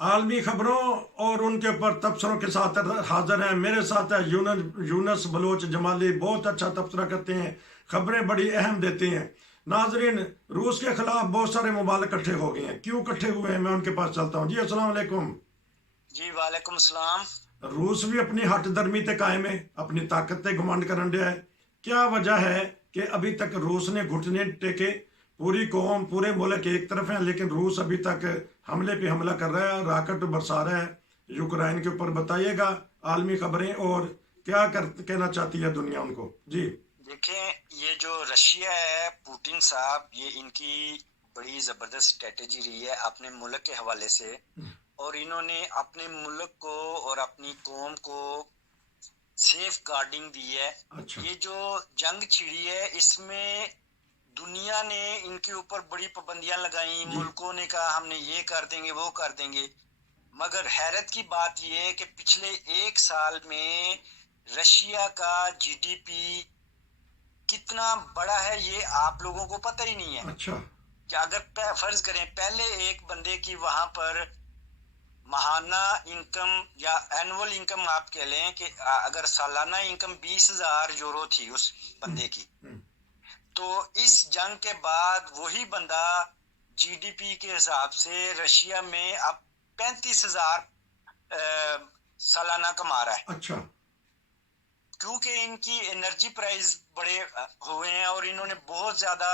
आलमी खबरों और उनके ऊपर तबसरों के साथ हाजिर हैं। मेरे साथ है यूनस बलोच जमाली, बहुत अच्छा तबसरा करते हैं, खबरें बड़ी अहम देते हैं। नाजरीन, रूस के खिलाफ बहुत सारे मुबालक इकट्ठे हो गए हैं। क्यों इकट्ठे हुए हैं, मैं उनके पास चलता हूँ। जी अस्सलाम वालेकुम। जी वालेकुम सलाम। रूस भी अपनी हट दरमी ते कायम है, अपनी ताकत ते घमंड करन दिया है। क्या वजह है कि अभी तक रूस ने घुटने टेके? पूरी कौम पूरे मुल्क एक तरफ है, लेकिन रूस अभी तक हमले पे हमला कर रहा है, रॉकेट बरसा रहा है यूक्रेन के ऊपर। बताइएगा आलमी खबरें और क्या कहना चाहती है दुनिया उनको। जी। देखें, ये जो रशिया है, पुतिन साहब, ये इनकी बड़ी जबरदस्त स्ट्रेटेजी रही है अपने मुल्क के हवाले से। और इन्होंने अपने मुल्क को और अपनी कौम को सेफ गार्डिंग दी है। अच्छा। ये जो जंग छिड़ी है, इसमें दुनिया ने इनके ऊपर बड़ी पाबंदियां लगाई। जी। मुल्कों ने कहा हमने ये कर देंगे, वो कर देंगे। मगर हैरत की बात यह है कि पिछले एक साल में रशिया का जीडीपी कितना बड़ा है, ये आप लोगों को पता ही नहीं है। अच्छा। कि अगर फर्ज करें, पहले एक बंदे की वहां पर महाना इनकम या एनुअल इनकम आप कह लें कि अगर सालाना इनकम 20,000 यूरो थी उस हम्म, बंदे की, हम्म, तो इस जंग के बाद वही बंदा जीडीपी के हिसाब से रशिया में अब 35,000 सालाना कमा रहा है। अच्छा। क्योंकि इनकी एनर्जी प्राइस बड़े हुए हैं और इन्होंने बहुत ज्यादा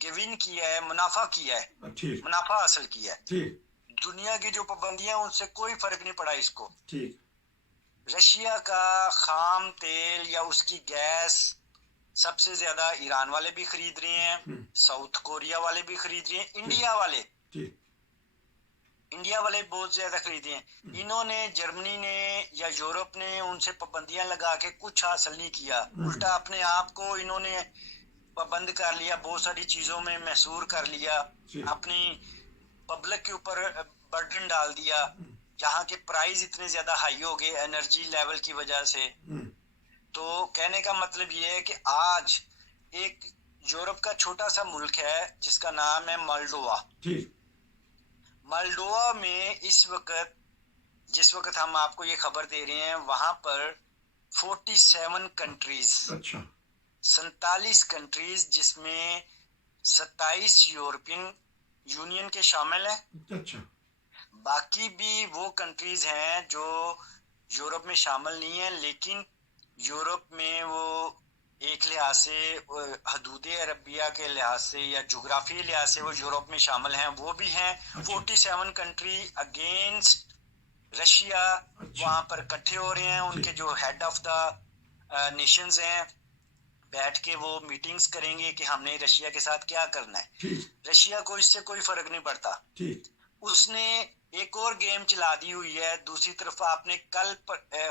गिविन किया है, मुनाफा किया है, ठीक। मुनाफा हासिल किया है। ठीक। दुनिया की जो पाबंदियां, उनसे कोई फर्क नहीं पड़ा इसको। ठीक। रशिया का खाम तेल या उसकी गैस सबसे ज्यादा ईरान वाले भी खरीद रहे हैं, हम्म, साउथ कोरिया वाले भी खरीद रहे हैं, ठीक। ठीक। इंडिया वाले बहुत ज्यादा खरीदे हैं। इन्होंने, जर्मनी ने या यूरोप ने उनसे पाबंदियां लगा के कुछ हासिल नहीं किया। हम्म, उल्टा अपने आप को इन्होंने पाबंद कर लिया, बहुत सारी चीजों में मैसूर कर लिया, ठीक। अपनी पब्लिक के ऊपर बर्डन डाल दिया। जहाँ के प्राइस इतने ज्यादा हाई हो गए एनर्जी लेवल की वजह से। हम्म, तो कहने का मतलब ये है कि आज एक यूरोप का छोटा सा मुल्क है जिसका नाम है मोल्डोवा। ठीक। मोल्डोवा में इस वक्त, जिस वक्त हम आपको ये खबर दे रहे हैं, वहां पर 47 कंट्रीज, अच्छा। 47 कंट्रीज, जिसमें 27 यूरोपियन यूनियन के शामिल हैं। अच्छा। बाकी भी वो कंट्रीज हैं जो यूरोप में शामिल नहीं है, लेकिन यूरोप में वो एक लिहाज से हदूद अरबिया के लिहाज से या जोग्राफी लिहाज से वो यूरोप में शामिल हैं, वो भी हैं। अच्छा। 47 कंट्री अगेंस्ट रशिया अच्छा। वहां पर इकट्ठे हो रहे हैं। उनके ठीक। जो हेड ऑफ द नेशंस हैं, बैठ के वो मीटिंग्स करेंगे कि हमने रशिया के साथ क्या करना है। ठीक। रशिया को इससे कोई फर्क नहीं पड़ता। ठीक। उसने एक और गेम चला दी हुई है। दूसरी तरफ आपने कल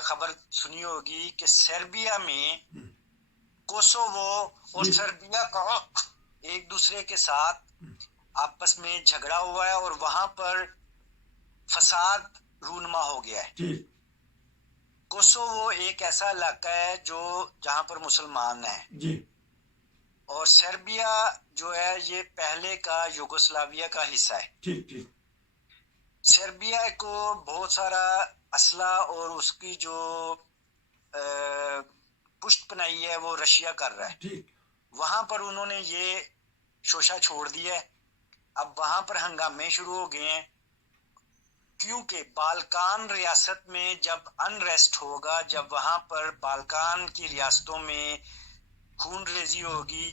खबर सुनी होगी कि सर्बिया में हम्म, कोसोवो और जी। सर्बिया का एक दूसरे के साथ आपस में झगड़ा हुआ है और वहां पर फसाद रूनमा हो गया है। ठीक। कोसोवो एक ऐसा इलाका है जो जहां पर मुसलमान है, जी। और सर्बिया जो है ये पहले का यूगोस्लाविया का हिस्सा है। ठीक। ठीक। सर्बिया को बहुत सारा असला और उसकी जो पुष्ट बनाई है वो रशिया कर रहा है। ठीक। वहां पर उन्होंने ये शोशा छोड़ दिया है। अब वहां पर हंगामे शुरू हो गए हैं, क्योंकि बाल्कान रियासत में जब अनरेस्ट होगा, जब वहां पर बाल्कान की रियासतों में खून रेजी होगी,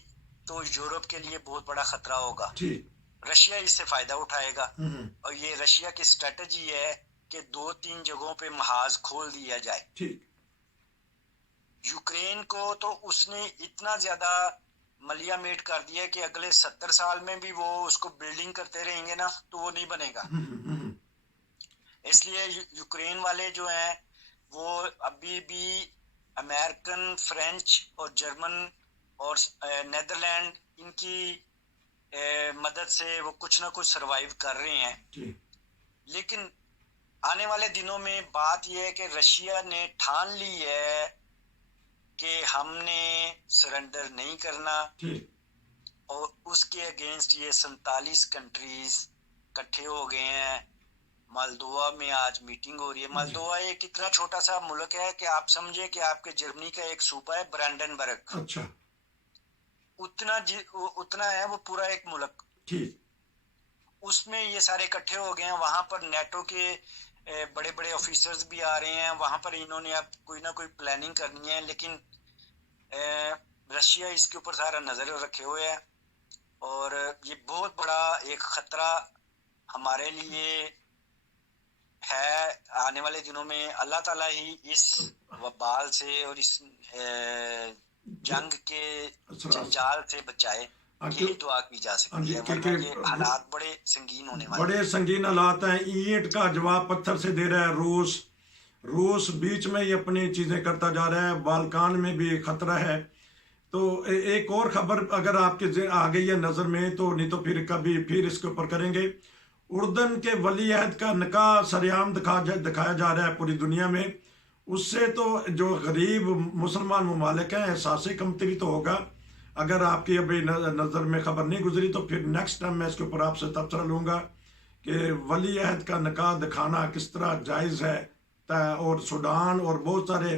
तो यूरोप के लिए बहुत बड़ा खतरा होगा। ठीक। रशिया इससे फायदा उठाएगा। हम्म, और ये रशिया की स्ट्रेटजी है कि 2-3 जगहों पे महाज खोल दिया जाए। ठीक। यूक्रेन को तो उसने इतना ज्यादा मलिया मेट कर दिया कि अगले 70 साल में भी वो उसको बिल्डिंग करते रहेंगे ना, तो वो नहीं बनेगा। इसलिए यूक्रेन वाले जो हैं वो अभी भी अमेरिकन, फ्रेंच और जर्मन और नेदरलैंड, इनकी मदद से वो कुछ ना कुछ सरवाइव कर रहे हैं। ठीक। लेकिन आने वाले दिनों में बात यह है कि रशिया ने ठान ली है कि हमने सरेंडर नहीं करना। ठीक। और उसके अगेंस्ट ये 47 कंट्रीज इकट्ठे हो गए हैं। मालदोवा में आज मीटिंग हो रही है। मालदोवा एक इतना छोटा सा मुल्क है कि आप समझे कि आपके जर्मनी का एक सूबा है ब्रांडनबर्ग, अच्छा उतना है वो पूरा एक मुल्क। ठीक। उसमें ये सारे इकट्ठे हो गए हैं। वहां पर नेटो के बड़े बड़े ऑफिसर्स भी आ रहे हैं। वहां पर इन्होंने अब कोई ना कोई प्लानिंग करनी है, लेकिन रशिया इसके ऊपर सारा नजर रखे हुए है और ये बहुत बड़ा एक खतरा हमारे लिए है। आने वाले दिनों में अल्लाह ताला ही इस वबाल से और इस जंग के जंजाल से बचाए, यही दुआ की जा सकती है, वरना ये हालात बड़े संगीन होने वाले, बड़े संगीन हालात हैं। ईंट का जवाब पत्थर से दे रहा है रूस बीच में ही अपनी चीजें करता जा रहा है। बाल्कान में भी खतरा है। तो एक और खबर अगर आपके आ गई है नजर में, तो नहीं तो फिर कभी फिर इसके ऊपर करेंगे। उर्दन के वली अहद का निकाह सरेआम दिखाया जा रहा है पूरी दुनिया में। उससे तो जो गरीब मुसलमान ममालिक हैं एहसास कमतरी तो होगा। अगर आपकी अभी नज़र में खबर नहीं गुजरी तो फिर नेक्स्ट टाइम मैं इसके ऊपर आपसे तबसरा लूँगा कि वली अहद का निकाह दिखाना किस तरह जायज़ है। और सूडान और बहुत सारे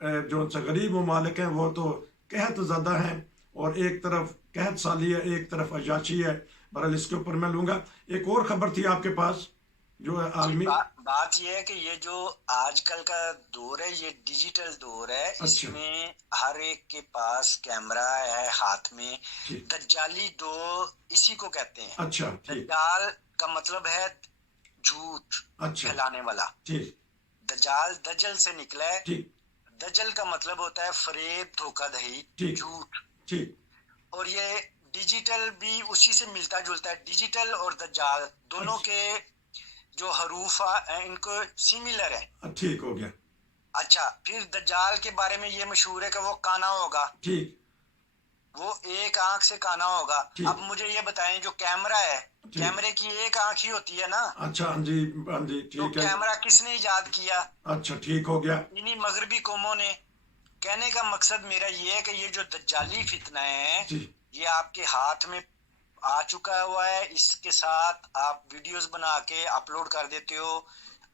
जो गरीब ममालिक हैं वो तो कहत ज़्यादा हैं, और एक तरफ कहत साली है, एक तरफ अयाशी है। बहरहाल इसके ऊपर मैं लूँगा। एक और खबर थी आपके पास जो आलमी बात यह है कि ये जो आजकल का दौर है ये डिजिटल दौर है। अच्छा। इसमें हर एक के पास कैमरा है हाथ में। दज्जाली दौर इसी को कहते हैं। अच्छा। दज्जाल का मतलब है झूठ फैलाने वाला। दज्जाल दज्जल से निकला है। दज्जल का मतलब होता है फरेब, धोखाधड़ी, झूठ। और ये डिजिटल भी उसी से मिलता जुलता है। डिजिटल और दज्जाल दोनों के जो हरूफ है इनको सिमिलर है। ठीक हो गया। अच्छा, फिर दज्जाल के बारे में ये मशहूर है कि वो काना होगा। ठीक। वो एक आंख से काना होगा। अब मुझे ये बताएं, जो कैमरा है, कैमरे की एक आंख ही होती है ना। अच्छा, हाँ जी ठीक है। कैमरा किसने इजाद किया? अच्छा, ठीक हो गया। इन्हीं मगरबी कौमों ने। कहने का मकसद मेरा ये है कि ये जो दज्जाली फितना है ये आपके हाथ में आ चुका हुआ है। इसके साथ आप वीडियोस बना के अपलोड कर देते हो।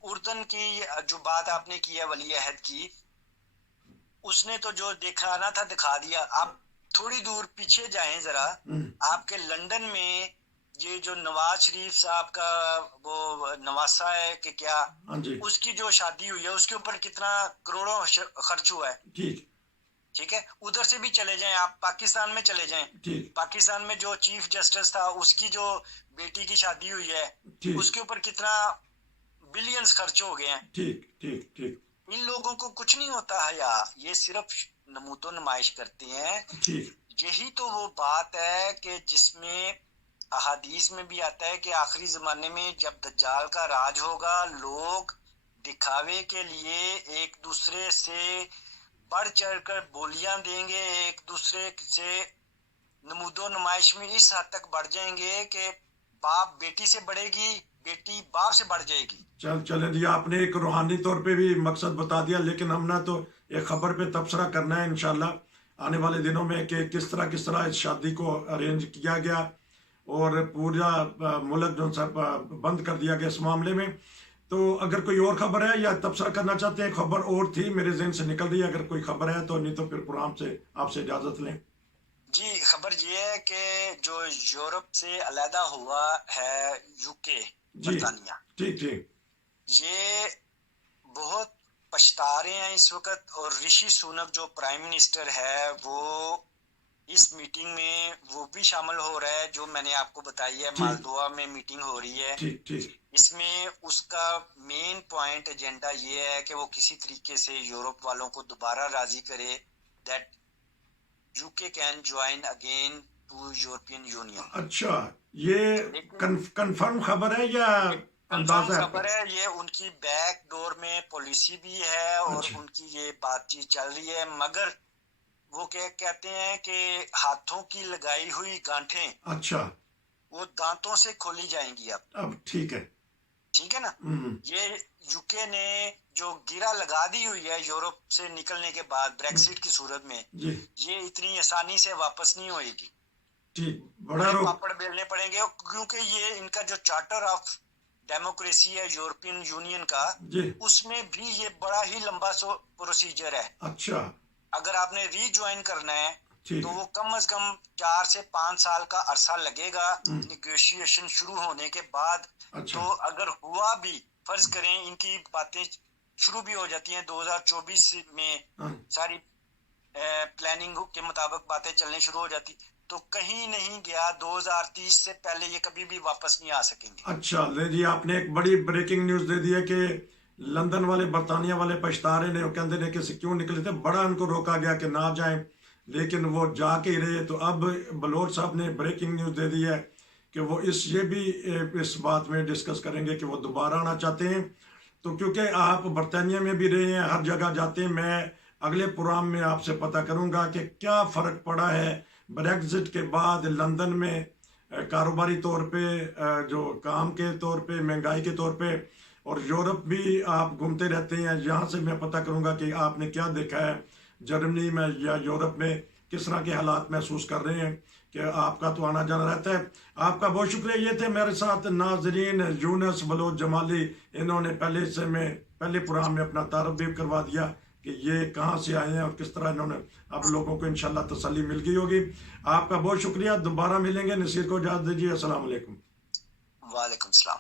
उर्दन की जो बात आपने की है वली अहद की, उसने तो जो दिखाना था दिखा दिया। आप थोड़ी दूर पीछे जाएं जरा, आपके लंदन में ये जो नवाज शरीफ साहब का वो नवासा है कि क्या, उसकी जो शादी हुई है उसके ऊपर कितना करोड़ों खर्च हुआ है। ठीक है, उधर से भी चले जाएं, आप पाकिस्तान में चले जाएं। पाकिस्तान में जो चीफ जस्टिस था उसकी जो बेटी की शादी हुई है उसके ऊपर कितना बिलियंस खर्च हो गए हैं। इन लोगों को कुछ नहीं होता है यार, ये सिर्फ नमूतो नुमाइश करते हैं। यही तो वो बात है कि जिसमें अहादीस में भी आता है कि आखिरी जमाने में जब दज्जाल का राज होगा, लोग दिखावे के लिए एक दूसरे से बढ़ चढ़कर बोलियां देंगे, एक दूसरे से नमूदो नुमाइश में इस हद तक बढ़ जाएंगे कि बाप बेटी से बढ़ेगी, बेटी बाप से बढ़ जाएगी। चले जी, आपने एक रूहानी तौर पे भी मकसद बता दिया, लेकिन हमने तो एक खबर पे तबसरा करना है इंशाल्लाह आने वाले दिनों में कि किस तरह इस शादी को अरेंज किया गया और पूरा मुल्क जो सा बंद कर दिया गया इस मामले में। तो अगर कोई और खबर है या तबसरा करना चाहते हैं, खबर और थी मेरे जहन से निकल रही है, अगर कोई खबर है तो, नहीं तो फिर प्रोग्राम से आपसे इजाजत लें। जी, खबर ये है कि जो यूरोप से अलहदा हुआ है यूके, बरतानिया, ठीक, ये बहुत पछता रहे हैं इस वक्त। और ऋषि सुनक जो प्राइम मिनिस्टर है वो इस मीटिंग में वो भी शामिल हो रहा है जो मैंने आपको बताई है। मालदोवा में मीटिंग हो रही है। इसमें उसका मेन पॉइंट एजेंडा ये है कि वो किसी तरीके से यूरोप वालों को दोबारा राजी करे that UK can join again to European Union. अच्छा, ये कंफर्म खबर है या अंदाजा खबर है? ये उनकी बैक डोर में पॉलिसी भी है और उनकी ये बातचीत चल रही है। मगर वो क्या कहते हैं कि हाथों की लगाई हुई गांठें, अच्छा, वो दांतों से खोली जाएंगी अब ठीक है ना। ये यूके ने जो गिरा लगा दी हुई है यूरोप से निकलने के बाद ब्रेक्सिट की सूरत में, ये इतनी आसानी से वापस नहीं होएगी। बड़ा पापड़ बेलने पड़ेंगे, क्योंकि ये इनका जो चार्टर ऑफ डेमोक्रेसी है यूरोपियन यूनियन का, जी। उसमें भी ये बड़ा ही लंबा प्रोसीजर है। अच्छा। अगर आपने रीज्वाइन करना है ठीक तो है। वो कम से कम 4 से 5 साल का अरसा लगेगा हम्म। निगोशिएशन शुरू होने के बाद। अच्छा। तो अगर हुआ भी, फर्ज करें इनकी बातें शुरू भी हो जाती हैं 2024 में, हाँ। सारी प्लानिंग के मुताबिक बातें चलने शुरू हो जाती, तो कहीं नहीं गया, 2030 से पहले ये कभी भी वापस नहीं आ सकेंगे। अच्छा ले जी, आपने एक बड़ी ब्रेकिंग न्यूज दे दी है कि लंदन वाले, बरतानिया वाले पछता रहे ने, वो कहते ने कि क्यों निकले थे, बड़ा उनको रोका गया कि ना जाएं, लेकिन वो जाके ही रहे। तो अब बलोच साहब ने ब्रेकिंग न्यूज दे दी है कि वो ये भी इस बात में डिस्कस करेंगे कि वो दोबारा आना चाहते हैं। तो क्योंकि आप बरतानिया में भी रहे हैं, हर जगह जाते हैं, मैं अगले प्रोग्राम में आपसे पता करूंगा कि क्या फ़र्क पड़ा है ब्रेग्जिट के बाद लंदन में, कारोबारी तौर पे, जो काम के तौर पे, महंगाई के तौर पे। और यूरोप भी आप घूमते रहते हैं, यहाँ से मैं पता करूंगा कि आपने क्या देखा है जर्मनी में या यूरोप में, किस तरह के हालात महसूस कर रहे हैं, कि आपका तो आना जाना रहता है। आपका बहुत शुक्रिया। ये थे मेरे साथ नाजरीन यूनस बलोच जमाली, इन्होंने पहले से में पहले प्रोग्राम में अपना तारुफ भी करवा दिया कि ये कहाँ से आए हैं और किस तरह इन्होंने, अब लोगों को इंशाल्लाह तसल्ली मिल गई होगी। आपका बहुत शुक्रिया। दोबारा मिलेंगे। नसीर को इजाज़त दीजिए। अस्सलाम वालेकुम। वालेकुम सलाम।